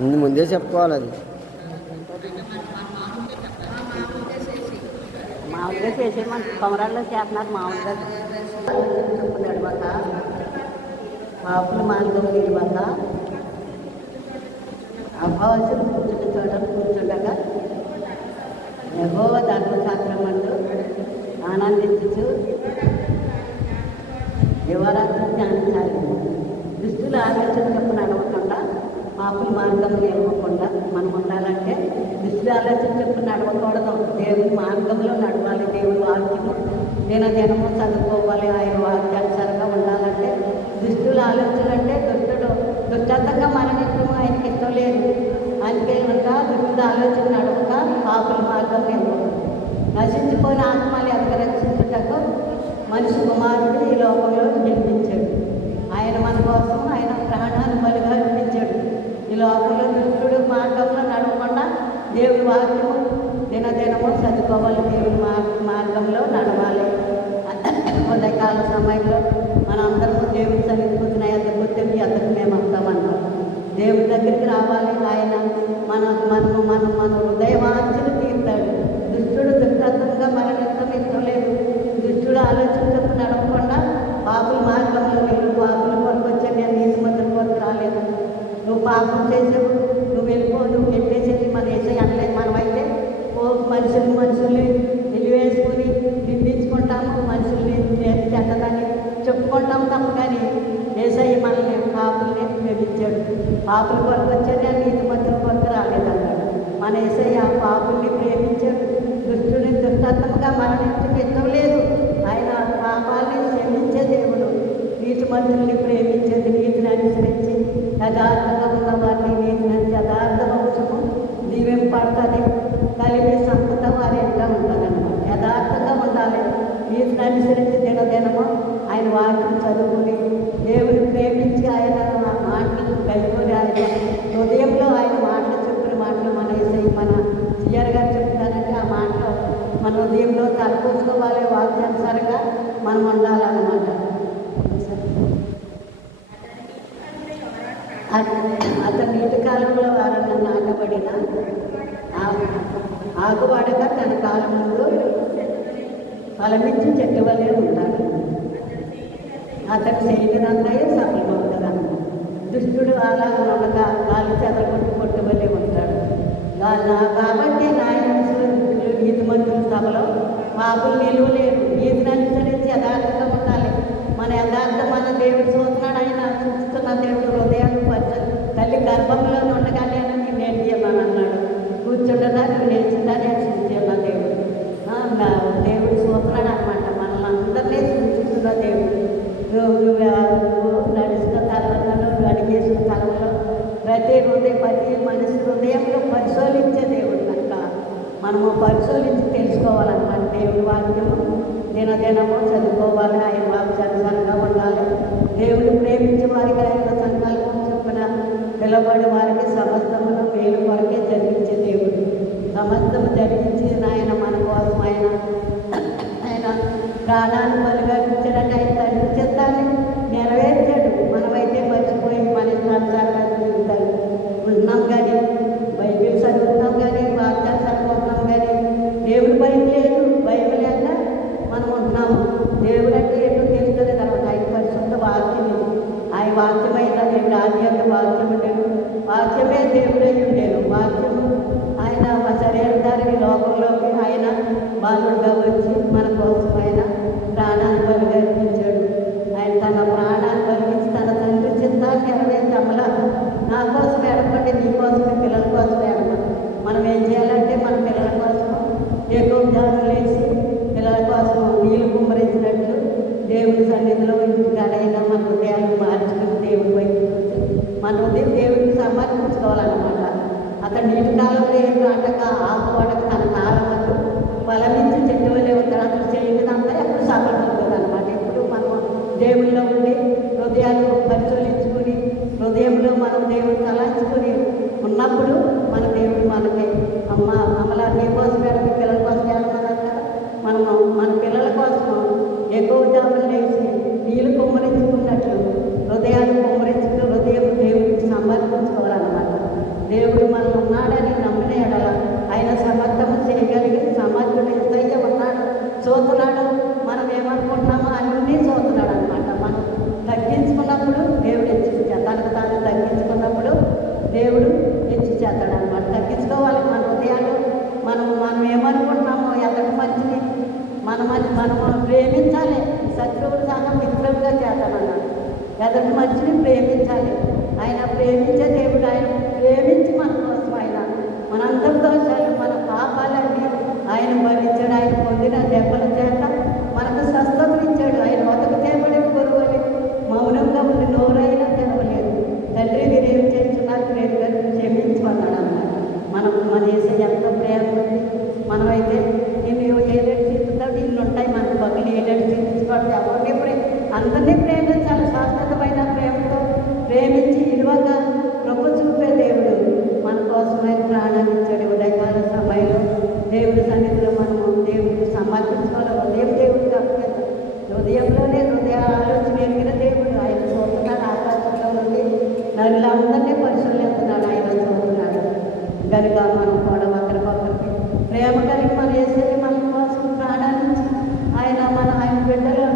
ముందే చెప్పుకోవాలి అది. మామూలుగా చేసే మన కొమరాల్లో చేస్తున్నారు మామూలుగా నడవక పాపులు మార్గం నిలవక అభావసులు కూర్చున్న చోట కూర్చుండగా యెహోవా ధర్మశాస్త్రమందు ఆనందించు యువరాత్రి ధ్యానించాలి. దుస్తుల ఆలోచన చెప్పు నడవకుండా పాపుల మార్గం నిలవకుండా మనం ఉండాలంటే దుస్తుల ఆలోచన చెప్పు నడవకూడదు. దేవుని మార్గంలో నడవాలి. దేవుని వాక్యము దినదినము చదువుకోవాలి. ఆయన వాక్యానుసారంగా ఉండాలంటే దుస్తుల ఆలోచన అంటే దుష్టంగా మరణించడం ఆయనకి ఇష్టం లేదు. అందుకే కనుక దుష్టుల ఆలోచన నడవక పాపుల మార్గం నిలవదు. నశించిపోయిన ఆత్మలు ఎదగ రక్షించుటకు మనిషి కుమారుడు ఈ లోకంలో జన్మించాడు. ఆయన మన కోసం ఆయన ప్రాణాన్ని బలిగా అర్పించాడు. ఈ లోకంలో దుష్టుడు మార్గంలో నడవకుండా దేవుని వాక్యము దినదినము చదువుకోవాలి. దేవుని మార్గంలో నడవాలి. ఉదయకాల సమయంలో మనందరము దేవుని సన్నిధిపోతున్న ఎద్దకు ఎద్దకు మేము వస్తామన్నాం. దేవుని దగ్గరికి రావాలి. ఆయన మన హృదయవాంఛలు తీరుతాడు. దుష్టుడు దుష్టత్వంగా మరణించడం ఇష్టం లేదు. దుష్టుడు ఆలోచించకు నడవకుండా పాపుల మార్గంలో వెళ్ళు. పాపుల కొరకు వచ్చే నేను నీతిమంతుల కొరకు రాలేదు. నువ్వు పాపం చేసావు, నువ్వు వెళ్ళిపో, నువ్వు పెట్టేసేది మన వేసే అనలేదు. మనమైతే మనుషుల్ని నిలివేసుకుని నిందించుకుంటాము, మనుషుల్ని చెడ్డదని చెప్పుకుంటాము తప్ప. కానీ ఏసయ్య మనల్ని పాపుల్ని ప్రేమించాడు. పాపుల కొరకు వచ్చేది నీతిమంతుల కొరకు రాలేదన్నాడు. మన ఏసయ్య పాపుల్ని ప్రేమించాడు. దుష్టుని దుష్టత్వంగా మరణించడం ఇష్టం లేదు. ఆయన పాపాలని క్షమించే దేవుడు. నీతిమంతుల్ని ప్రేమించేది, నీతిని అనుసరించి యథార్థంగా ఉన్న వారిని నీతిని యథార్థ వంశము దీవింపడుతుంది. కలిపి సంపద వారి ఎంత ఉంటుందన్నమాట. యథార్థంగా ఉండాలి. నీతిని అనుసరించి దినదినము ఆయన వాక్యం చదువుకుని దేవుని ప్రేమించి ఆయన మాటలు కలుపుకొని ఆయన హృదయంలో ఆయన మాటలు చెప్పిన మాటలు మన ఏసయ్య మన సిఆర్ గారు చెప్తారంటే ఆ మాటలు మన హృదయంలో తలపోసుకోవాలి. వాక్యానుసారంగా మనం ఉండాలన్నమాట. అతను నీటి కాలంలో వారన్నా నాటబడిన ఆకువాడగా తన కాలం ముందు ఫలమించి చెట్టు వల్లే ఉంటాడు. అతను చేయనంతయే సఫలమవుతుందన్నమాట. దుష్టుడు అలా ఉండగా గాలి చెదరగొట్టు కొట్టు వల్లే ఉంటాడు. కాబట్టి దుష్టులు నీతిమంతుల సభలో పాపులు నిలువలేరు. నీతిని అనుసరించి యథార్థంగా ఉండాలి. మన యథార్థం మన దేవుడు చూస్తున్నాడు. ఆయన చూస్తున్న దేవుడు హృదయాన్ని తల్లి గర్భంలో ఉండగానే నేను ఏం చేయమని అన్నాడు. కూర్చుండదా నువ్వు లేచిందా నేను సూచించిన దేవుడు. దేవుడు చూస్తున్నాడు అనమాట. మనల్ని అందరినీ సూచిస్తున్న దేవుడు. నువ్వు నడుస్తున్న తలంలో, నువ్వు అడిగేసిన తలంలో ప్రతి మనిషి హృదయంలో పరిశోధించే దేవుడు కనుక మనము పరిశోధించి తెలుసుకోవాలన్నమాట. దేవుడి వాక్యము దినదినము చదువుకోవాలి. ఆయన వాక్యానుసారంగా ఉండాలి. దేవుడు ప్రేమించే వారికి ఆయన సంకల్పం చొప్పున నిలబడి వారికి సమస్తమును మేలు కొరకే జరిగించే దేవుడు. సమస్తము జరిగించి ఆయన మన కోసం ఆయన ప్రాణాన్ని బలిగా ఇచ్చాడంటే ఆయన తండ్రి చిత్తాన్ని నెరవేర్చాడు. మనమైతే మర్చిపోయి మన ఇష్టానుసారంగా జీవితాలు ఉంటున్నాం. కానీ బైబిల్ చదువుతున్నాం, కానీ వాక్యాలు చదువుకుంటున్నాం, కానీ దేవుడి భయం లేదు. భయం లేక మనం ఉంటున్నాము. దేవుడు అంటే ఏంటో తెలుస్తుంది తర్వాత ఆయన పరిశుద్ధ వాక్యం ఇది. ఆయన వాక్యమైన దేవుడు ఆధ్యాత్మిక వాక్యం ఉండేది. వాక్యమే దేవుడై ఉండేది. వాక్యము ఆయన మా శరీరధారిని లోకంలోకి ఆయన బాలుడుగా వచ్చి మన కోసం ఆయన ప్రాణాన్ని బలిగా అర్పించాడు. ఆయన తన ప్రాణాన్ని బలిగించి తన తండ్రి చిత్తాన్ని నెరవేర్చి అమలా నా కోసం ఏడపండి, నీ కోసం మీ పిల్లల కోసం ఏడపండి. మనం ఏం చేయాలంటే మన పిల్లల కోసం ఎక్కువ ధ్యానం లేచి పిల్లల కోసం నీళ్ళు కుమ్మరించినట్లు దేవుని సన్నిధిలో ఇంటికాడైనా మన హృదయాలను మార్చుకుని దేవుని వైపు మన హృదయం దేవుడికి సమర్పించుకోవాలన్నమాట. అతను నీటి కాలంలో ఏంటో అంటక ఆకువాడక తన కాలం వరకు ఫలమించి చెట్టు వల్లే ఉంటాడు. అతను చేయదంతా ఎప్పుడు సఫలమవుతుంది అనమాట. ఎప్పుడు మనం దేవుల్లో ఉండి హృదయాలు పరిశోధించుకుని హృదయంలో మనం దేవుడు తలాంచుకొని ఉన్నప్పుడు మన దేవుడు మనకి అమలా నీ కోసం ఏడమి పిల్లల కోసం ఏడమన్నారు కదా. మనము మన పిల్లల కోసం ఎక్కువ జాములు లేచి నీళ్ళు కుమ్మరించుకున్నట్లు హృదయాన్ని కుమ్మరించుకుని హృదయం దేవుడికి సమర్పించుకోవాలన్నమాట. ఎదుటి మనిషిని ప్రేమించాలి. ఆయన ప్రేమించే దేవుడు. ఆయన ప్రేమించి మన కోసం ఆయన మనందరి దోషాలు మన పాపాలన్నీ ఆయన భరించాడు. ఆయన పొందిన దెబ్బల చేత మనకు స్వస్థత ఇచ్చాడు. ఆయన మొదటి తేబడి కొరువని మౌనంగా ఉంది, నోరైనా తెరవలేదు. తండ్రి మీరేం చేస్తున్నారు లేదు కానీ క్షమించమన్నాడు అన్నమాట. మన చేసే ఎంత ప్రేమ ఉంది. మనమైతే నేను ఏలేడు తీర్చుతాడు ఇల్లు ఉంటాయి మనకు పక్కన ఏలేడు తీర్చుకోవడం ఎవరిని అందరినీ ప్రేమించాలి. శాశ్వతమైన ప్రేమతో ప్రేమించి ఇరువగా కృప చూపే దేవుడు మన కోసమైన ప్రాణాన్ని ఇచ్చాడు. ఉదయకాల సమయంలో దేవుడి సన్నిధిలో మనము దేవుడికి సమర్పించుకోవాలి. ఉదయం దేవుడు కాబట్టి హృదయంలోనే హృదయ ఆలోచన ఎరిగిన దేవుడు. ఆయన చూస్తున్నాడు, ఆకాశంలో ఉంది నరులందరినీ పరిశీలిస్తున్నాడు, ఆయన చూస్తున్నాడు. కనుక మనం కూడా ఒకరికొకరికి ప్రేమ కలిగి మన వేసేది మన కోసం ప్రాణాన్ని ఆయన బిడ్డలు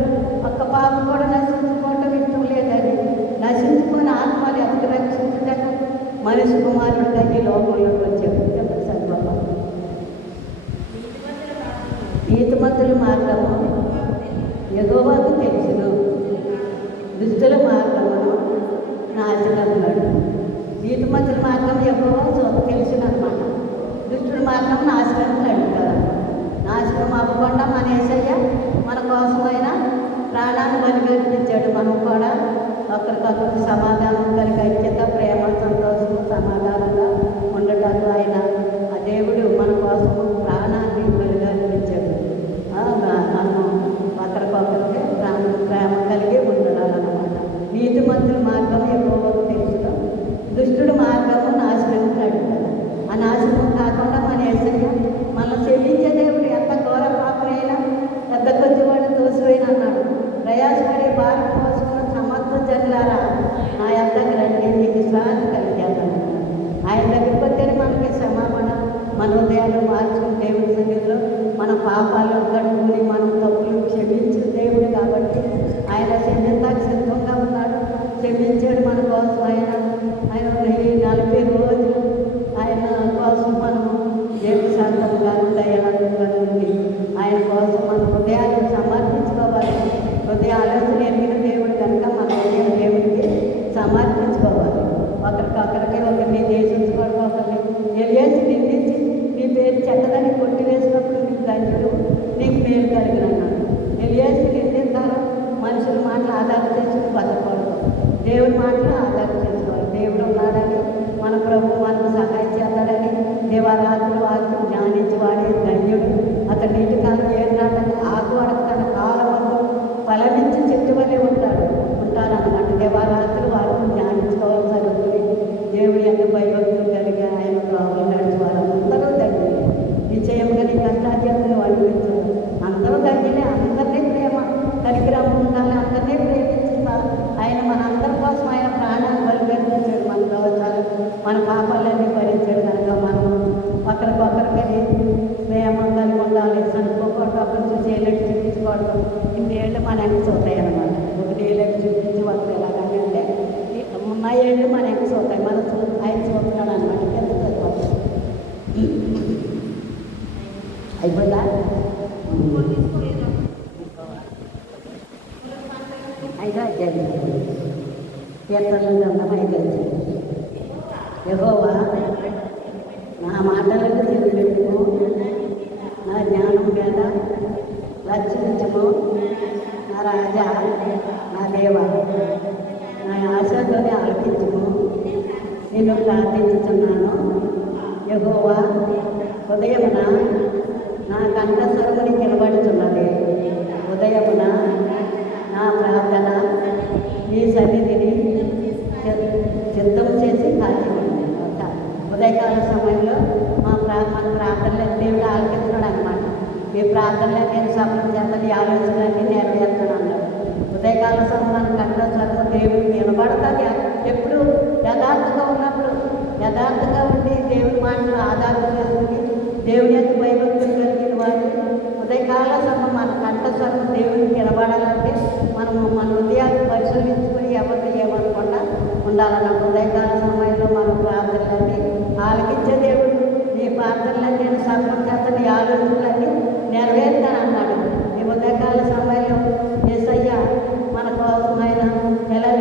ఒక్క పాప కూడా నశించుకోవటం ఇష్టం లేదని నశించుకొని ఆత్మని అతికి రక్షించటం మనిషి కుమారుడుగా ఈ లోకంలోకి వచ్చాడు. చెప్పండి సార్ బాబా. నీతిమంతుల మార్గము యెహోవాకు తెలుసును, దుష్టుల మార్గమును నాశనములను. నీతిమంతుల మార్గం యెహోవా తెలుసును అనమాట. దుష్టుల మార్గం నాశనం అడుగుతారు. నాశనం అవ్వకుండా మన యేసయ్య మన కోసమైన ప్రాణాన్ని బలిగర్పించాడు. మనం కూడా ఒకరికొకరికి సమాధానం కలిగి ఐక్యత, ప్రేమ, సంతోషము, సమాధానంగా ఉండటానికి ఆయన ఆ దేవుడు మన కోసము ప్రాణాన్ని బలిగర్పించాడు. మనం ఒకరికొకరికి ప్రేమ కలిగి ఉండాలన్నమాట. నీతిమంతుల మార్గం ఎక్కువ తెలుసు, దుష్టుడు మార్గము నాశనం అడుగుతాడు. ఆ నాశనం కాకుండా మన యేసయ్య మనం చెల్లించే దేవుడు. ఎంత ఘోర పాపమైనా పెద్ద కొద్దివాడు తోసిపోయిన అన్నాడు. ప్రయాసపడే భారం పోసుకున్న సమర్థ జనులారా నా యొద్దకు రండి, నీకు విశ్రాంతి కలిగేస్తాను. ఆయన దగ్గరికి వస్తేనే మనకి క్షమాపణ, మన హృదయాలు మార్చుకుని దేవుడి సన్నిధిలో మన పాపాలు కడుక్కుని మన తప్పులు క్షమించిన దేవుడు కాబట్టి ఆయన క్షమించడానికి సిద్ధంగా ఉన్నాడు. క్షమించాడు మన కోసం. ఆయన 40 రోజులు ఆయన కోసం మనము దేవుడి శాంతంగా దయాళుగా ఉండి ఆయన కోసం మన హృదయాన్ని సమర్పించుకోవాలి. హృదయ ఆలోచన ఎరిగిన దేవుడు కనుక మన హృదయం దేవుడికి సమర్పించుకోవాలి. ఒకరికొకరికి ఒకరిని దేశించుకోవడం, ఒకరిని ఎలియేసి నిందించి నీ పేరు చెడ్డదని కొట్టివేసినప్పుడు నీకు ధన్యుడు, నీకు మేలు కలిగినన్నాడు. ఎలియేసి నిందిస్తారు. మనుషుల మాటలు ఆధారం చేసుకుని బతకూడదు, దేవుడి మాటలు ఆధారం చేసుకోవాలి. దేవుడు ఉన్నాడని మన ప్రభు మనకు సహాయం చేస్తాడని దేవారాత్రులు వారికి జ్ఞానించి వాడే ధన్యుడు. అతడు నీటి కాలం ఏనాటని ఆకువాడకు తన కాలమందు ఫలమించి చెట్టు వలె ఉంటారన్నమాట. దేవారాత్రులు వారికి జ్ఞానించుకోవాల్సి జరుగుతుంది. దేవుడి యొక్క భయభక్తులు కలిగి ఆయన ద్రోహులు నడిచేవారు అందరూ ధన్యులే. నిశ్చయంగా నీ కష్టాధ్యాయులు అనిపించు అందరూ ధన్యులే. అందరినీ ప్రేమ కనిగ్రహం ఉండాలి, అందరినీ ప్రేమించుతా. ఆయన మనందరి కోసం ఆయన ప్రాణాన్ని బలిగర్పించాడు. మన దోషాలు మన పాపాలన్నీ భరించాడు. కనుక మనం ఒకరికొకరికి ప్రేమ కలిగి ఉండాలి. చనిపోకూడదు, ఒకరు చూసి ఏళ్ళకి చూపించుకోవడం. ఇన్నేళ్ళు మన వెనక చూస్తాయి అన్నమాట. ఒకటి ఏళ్ళకి చూపించి ఒకరు ఎలాగని అంటే ఉన్న ఏళ్ళు మన వెనక చూస్తాయి. మన ఆయన చూస్తున్నాడు అనమాట. ఎంత చదువుకోవాలి అయిపోయిందా? ఐదో అధ్యాయం కీర్తనలు అన్నాం. 5 అధ్యాయం. యెహోవా నా మాటలకు చెవిపెట్టుము, నా జ్ఞానం మీద లక్షించుము. నా రాజా, నా దేవ, నా ఆశతోనే ఆలకించుము. నేను ప్రార్థించుతున్నాను. యెహోవా ఉదయమున నా కంఠస్వరముని నిలబడుతున్నది. ఉదయమున నా ప్రార్థన ఈ సన్నిధిని సిద్ధం చేసి కాల్చుకుంది. ఉదయకాల సమయంలో మన ప్రార్థనలు దేవుడు ఆలకిస్తున్నాడు అనమాట. మీ ప్రార్థనలు నేను సఫలం చేస్తాను, ఈ ఆలోచనలన్నీ నెరవేరుతాను అన్నాడు. ఉదయకాల సమయం కంఠస్వరము దేవుడికి వినబడతాను. ఎప్పుడు యథార్థంగా ఉన్నప్పుడు, యథార్థంగా ఉండి దేవుడి మాటలు ఆధారం చేసుకుని దేవుడి యొక్క భయభక్తులు కలిగిన వారు ఉదయకాల సమయం మన కంఠస్వరం దేవుడికి వినబడాలంటే మనము మన హృదయాన్ని పరిశీలించుకొని ఎవరిని ఏమనకుండా ఉండాలన్న. ఉదయకాల సమయంలో మన ప్రార్థనలన్నీ ఆలకించే దేవుడు నీ ప్రార్థనలన్నీ నేను సఫలం చేస్తాను, నీ ఆలోచనలన్నీ నెరవేరుతానన్నాడు. ఈ ఉదయకాల సమయంలో యేసయ్య మన కోసం ఆయన ఎలా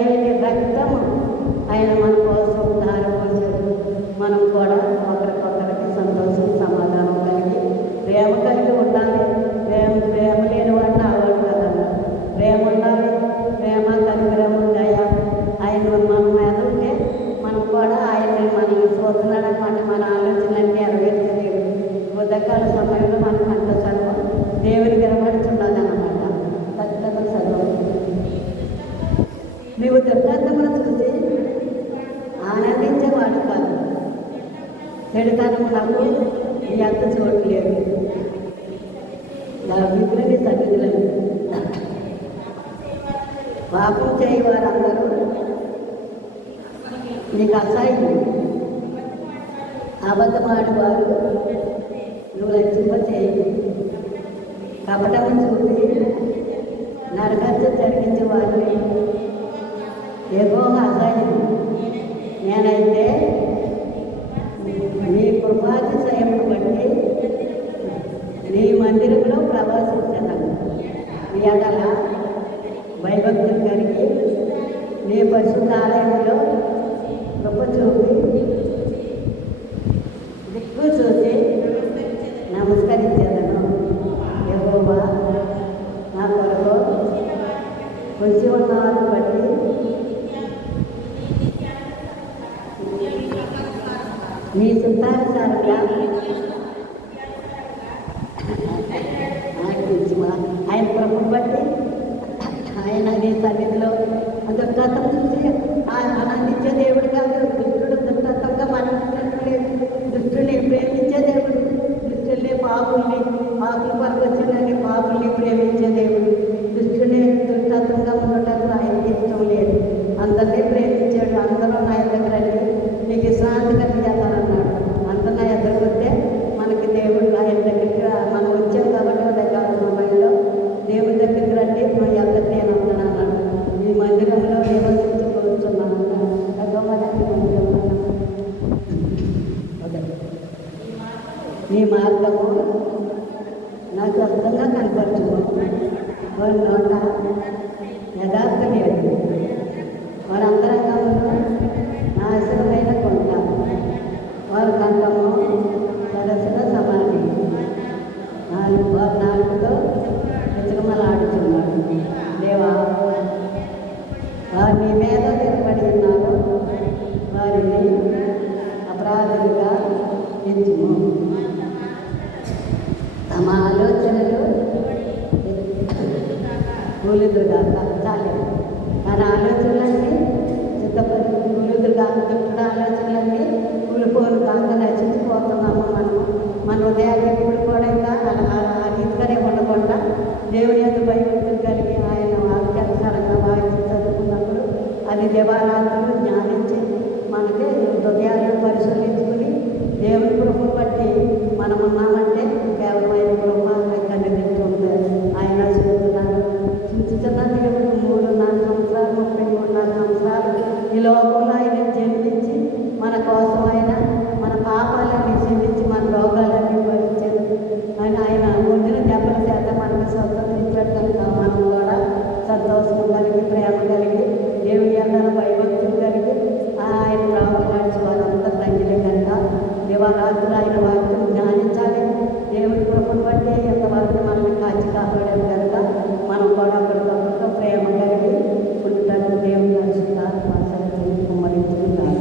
ఉండాలి? ప్రేమ, కనికరము, దయ. ఆయన మన మీద ఉంటే మనం కూడా ఆయన మనల్ని చూస్తున్నాడు అనమాట. మన ఆలోచనలన్నీ నెరవేర్చే దేవుడు. ఉదయకాల సమయంలో మనం కంట చదువు దేవుని కనబడుతున్నది అన్నమాట. ఖచ్చితంగా చదువు. నీవు దుర్గంధమును చూసి ఆనందించేవాడు కాదు. చెడుతనం నాకు నీ అంత చూడలేదు. నా విగ్రహి సన్నిధులను పాపం చేయవారందరూ నీకు అసహ్యం. అబద్ధమాడేవారు నువ్వు లక్ష్యంగా చేయు. కపటము చూపి నరకత్వ జరిగించే వారిని యెహోవా అసహ్యం. నేనైతే నీ కృపాతిశయమును బట్టి నీ మందిరంలో ప్రవేశించాను. నీ ఎడల భయభక్తులు కలిగి నీ పరిశుద్ధ ఆలయంలో కృప చూపి దిక్కు చూసి నమస్కరించేదను. యెహోవా నా కొరకు పొంచి ఉన్న వారిని బట్టి నీ చిత్తానుసారంగా ఆయన కృపను బట్టి ఆయన నీ సన్నిధిలో దుర్గతం చూసి ఆనందించే దేవుడు కాదు. దుష్టుడు దుష్టత్వంగా మరణించలేదు. దుష్టుల్ని ప్రేమించే దేవుడు. దుష్టుల్ని పాపుల్ని పాపులు పరకొచ్చిందని పాపుల్ని ప్రేమించే దేవుడు. దుష్టుని దుష్టత్వంగా ఉండటం ఆయనకి ఇష్టం లేదు. అందరినీ ప్రేమించాడు. అందరూ నా దగ్గర నీకు విశ్రాంతి కలిగేస్తానన్నాడు. అందరూ నా ఎద్దరికి వస్తే మనకి దేవుడు ఆయన దగ్గరికి మనం వచ్చాం కాబట్టి దగ్గర సమయంలో దేవుడి దగ్గరికి రండి, మా ఎద్దరు నేను వస్తానన్నాడు. ఈ మందిరంలో నివసించి కూర్చున్నాను. నీ మార్గము నాకు అర్థంగా కనపరచుకో. వారి నోట యథార్థ లేదు. వారి అంతరంగంలో నాశనమైన కొండ. వారి కంఠము సరస్సుల సమాధి. వారి నాలుగుతో విచలమలాడుతున్నాడు. దేవా, వారు నీ మీద నిలబడి ఉన్నారు. వారిని అపరాధులుగా ఎంచుము. తమ ఆలోచనలు కూలిదురుగాక. చాలే తన ఆలోచనలన్నీ కూలిదురుగాక. దుష్టుడు ఆలోచనలన్నీ కూలిపోలు కాక నశించిపోతున్నాము. మన హృదయాన్ని కూలిపోవడంగా ఆ రీతిగానే ఉండకుండా దేవుని యొక్క భయభక్తులు కలిగి ఆయన వాక్యానుసారంగా వాక్యం చదువుకున్నప్పుడు అది దివారాత్రులు జ్ఞానించి మనకి హృదయాలను పరిశీలించుకుని దేవుని కృపను బట్టి మనం ఉన్నామంటే కేవలం ఆయన కృప కనిపిస్తుంది. ఆయన చూస్తున్నాడు. చూస్తున్న దేవుడు 3.5 సంవత్సరాలు 33.5 సంవత్సరాలు ఈ లోకంలో ఆయన జన్మించి మన కోసం ఆయన మన పాపాలన్నీ చెల్లించి మన రోగాలన్నీ భరించారు. ఆయన పొందిన దెబ్బల చేత మనకు స్వతంత్రించాడు కనుక మనం కూడా సంతోషం కలిగి ప్రేమ కలిగి దేవుని అందరూ భయభక్తులు కలిగి ఆయన రావు నడిచి వారందరూ తగ్గిలే కనుక దివారాత్రులు ఆయన వాక్యం ధ్యానించాలి. దేవుని కృపను బట్టి ఎంతవరకు మనల్ని కాచి కాపాడారు కనుక మనం కూడా ఒకరికొకరితో ప్రేమ కలిగి ఉండటానికి దేవుని నడుచుతారు. కుమ్మరించుకుంటారు.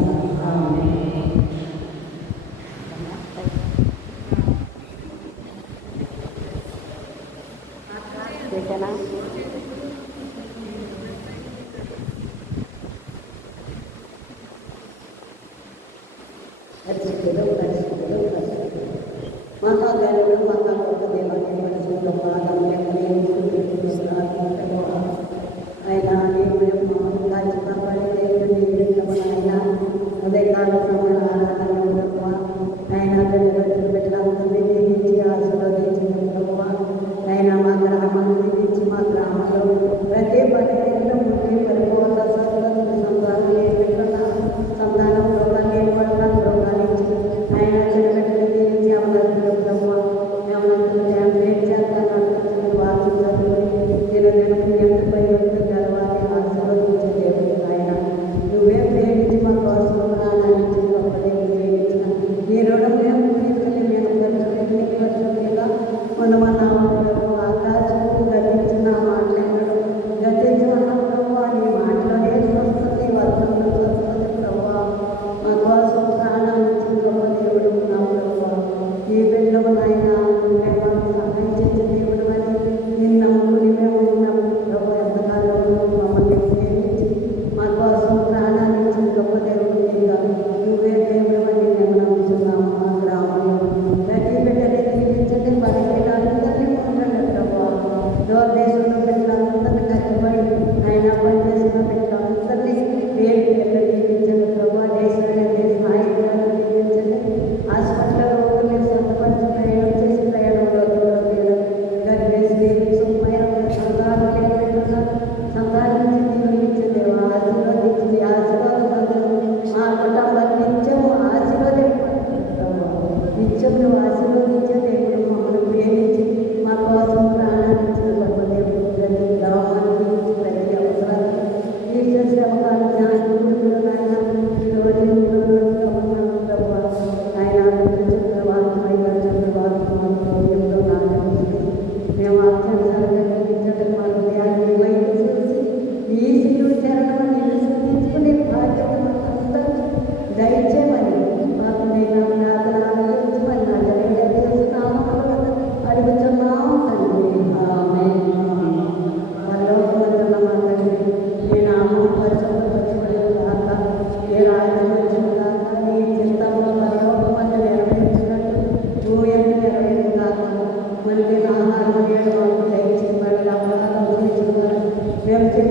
మహాగరుడు మహాగొప్ప దేవాన్ని పరిశుద్ధ పాదం ఆయన కాచిపడి దేవుని ఆయన ఉదయకాల సమయంలో ఆరాధన ఆయన పెట్టాలందరినీ దీవించి ఆశీర్వదించి ఆయన మా గ్రామాన్ని దీవించి మా గ్రామంలో ప్రతి పనిలో ముఖ్య పరిపూర్ణ సంతానం రోగాలు ఏర్పడిన రోగాలు ఇచ్చి ఆయన చిన్నబిడ్డలు దీవించి అవనతులు అవనతులు చేస్తాను వాకి చదువు దినదినం ఎంత పరివర్తన కలవాలి. మేము